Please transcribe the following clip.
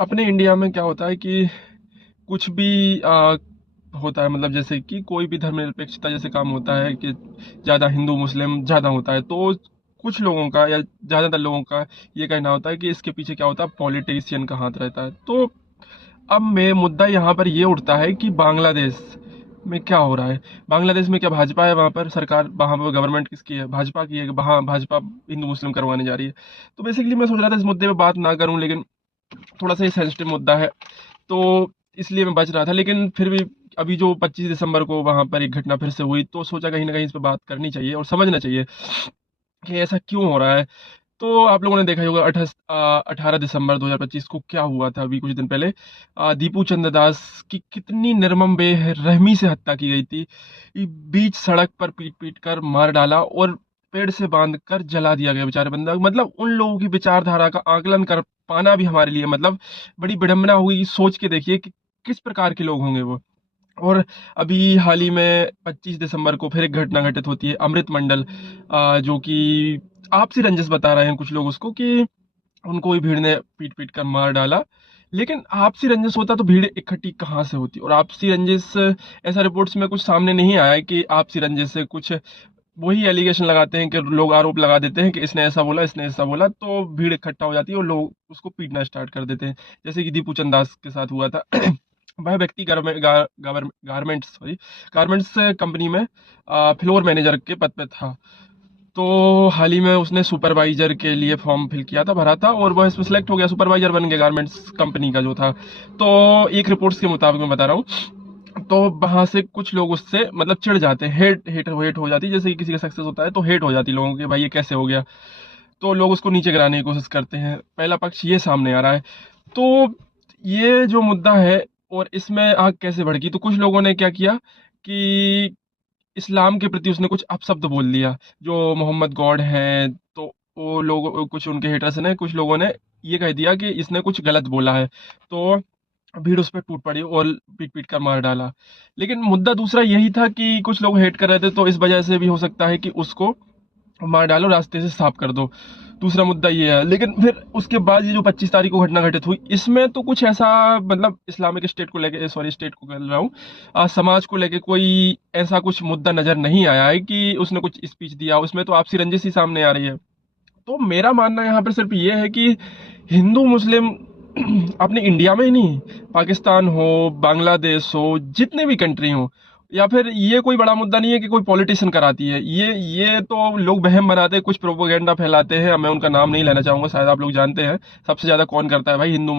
अपने इंडिया में क्या होता है कि कुछ भी होता है, मतलब जैसे कि कोई भी धर्मनिरपेक्षता जैसे काम होता है कि ज़्यादा हिंदू मुस्लिम ज़्यादा होता है, तो कुछ लोगों का या ज़्यादातर लोगों का ये कहना होता है कि इसके पीछे क्या होता है, पॉलिटिशियन का हाथ रहता है। तो अब मैं मुद्दा यहाँ पर ये उठता है कि बांग्लादेश में क्या हो रहा है। बांग्लादेश में क्या भाजपा है, वहाँ पर सरकार, वहाँ पर गवर्नमेंट किसकी है, भाजपा की है। वहाँ भाजपा हिंदू मुस्लिम करवाने जा रही है। तो बेसिकली मैं सोच रहा था इस मुद्दे पे बात ना करूं, लेकिन थोड़ा सा ये सेंसिटिव मुद्दा है, तो इसलिए मैं बच रहा था। लेकिन फिर भी अभी जो 25 दिसंबर को वहां पर एक घटना फिर से हुई, तो सोचा कहीं ना कहीं इस पर बात करनी चाहिए और समझना चाहिए कि ऐसा क्यों हो रहा है। तो आप लोगों ने देखा ही होगा 18 दिसंबर 2025 को क्या हुआ था, अभी कुछ दिन पहले दीपू चंद्र दास की कितनी निर्मम बेरहमी से हत्या की गई थी। बीच सड़क पर पीट पीट कर मार डाला और पेड़ से बांध कर जला दिया गया बेचारे बंदा। मतलब उन लोगों की विचारधारा का आकलन कर पाना भी हमारे लिए मतलब बड़ी विडंबना होगी। सोच के देखिए कि किस प्रकार के लोग होंगे वो। और अभी हाल ही में 25 दिसंबर को फिर एक घटना घटित होती है, अमृत मंडल, जो कि आपसी रंजिश बता रहे हैं कुछ लोग उसको, कि उनको ही भीड़ ने पीट पीट कर मार डाला। लेकिन आपसी रंजिश होता तो भीड़ इकट्ठी कहाँ से होती। और आपसी रंजिश, ऐसा रिपोर्ट्स में कुछ सामने नहीं आया है कि आपसी रंजिश से कुछ, वही एलिगेशन लगाते हैं कि लोग आरोप लगा देते हैं कि इसने ऐसा बोला, इसने ऐसा बोला, तो भीड़ इकट्ठा हो जाती है और लोग उसको पीटना स्टार्ट कर देते हैं। जैसे कि दीपू चंद दास के साथ हुआ था। वह व्यक्ति गारमेंट्स, सॉरी, गारमेंट्स कंपनी में फ्लोर मैनेजर के पद पे था। तो हाल ही में उसने सुपरवाइजर के लिए फॉर्म फिल किया था, भरा था, और वह इसमें सेलेक्ट हो गया, सुपरवाइजर बन गया गारमेंट्स कंपनी का जो था। तो एक रिपोर्ट्स के मुताबिक मैं बता रहा हूँ, तो वहां से कुछ लोग उससे मतलब चिढ़ जाते हैं, हेट हो जाती है। जैसे कि किसी का सक्सेस होता है तो हेट हो जाती है लोगों की, भाई ये कैसे हो गया। तो लोग उसको नीचे गिराने की कोशिश करते हैं। पहला पक्ष ये सामने आ रहा है। तो ये जो मुद्दा है और इसमें आग कैसे भड़की, तो कुछ लोगों ने क्या किया कि इस्लाम के प्रति उसने कुछ अपशब्द बोल दिया, जो मोहम्मद गॉड है। तो वो लोग, कुछ उनके हेटर्स ने, कुछ लोगों ने ये कह दिया कि इसने कुछ गलत बोला है। तो भीड़ उस पर टूट पड़ी और पीट पीट कर मार डाला। लेकिन मुद्दा दूसरा यही था कि कुछ लोग हेट कर रहे थे, तो इस वजह से भी हो सकता है कि उसको मार डालो, रास्ते से साफ कर दो। दूसरा मुद्दा ये है। लेकिन फिर उसके बाद ये जो 25 तारीख को घटना घटित हुई, इसमें तो कुछ ऐसा, मतलब इस्लामिक स्टेट को लेके, सॉरी स्टेट को कह रहा हूँ, समाज को लेके कोई ऐसा कुछ मुद्दा नजर नहीं आया है कि उसने कुछ स्पीच दिया। उसमें तो आपसी रंजिश ही सामने आ रही है। तो मेरा मानना यहाँ पर सिर्फ ये है कि हिंदू मुस्लिम अपने इंडिया में ही नहीं, पाकिस्तान हो, बांग्लादेश हो, जितने भी कंट्री हो, या फिर ये कोई बड़ा मुद्दा नहीं है कि कोई पॉलिटिशियन कराती है। ये तो लोग वहम बनाते हैं, कुछ प्रोपोगेंडा फैलाते हैं। मैं उनका नाम नहीं लेना चाहूंगा, शायद आप लोग जानते हैं सबसे ज्यादा कौन करता है, भाई हिंदू